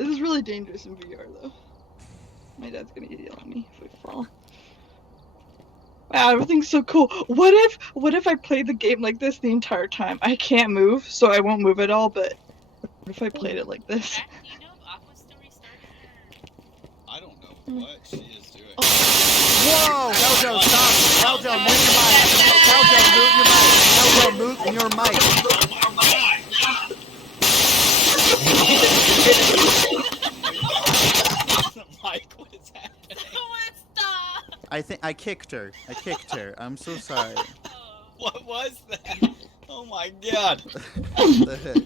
This is really dangerous in VR, though. My dad's gonna yell at me if I fall. Wow, everything's so cool. What if I play the game like this the entire time? I can't move, so I won't move at all, but what if I played it like this? Jack, do you know if Aqua's still restarting or... I don't know what she is doing. Whoa! Helljoe, stop! Helljoe, mute your mic! Helljoe, mute your mic! Helljoe, mute your mic! Mike, what is happening? Someone stop! I think I kicked her. I'm so sorry. What was that? Oh my god. What the heck?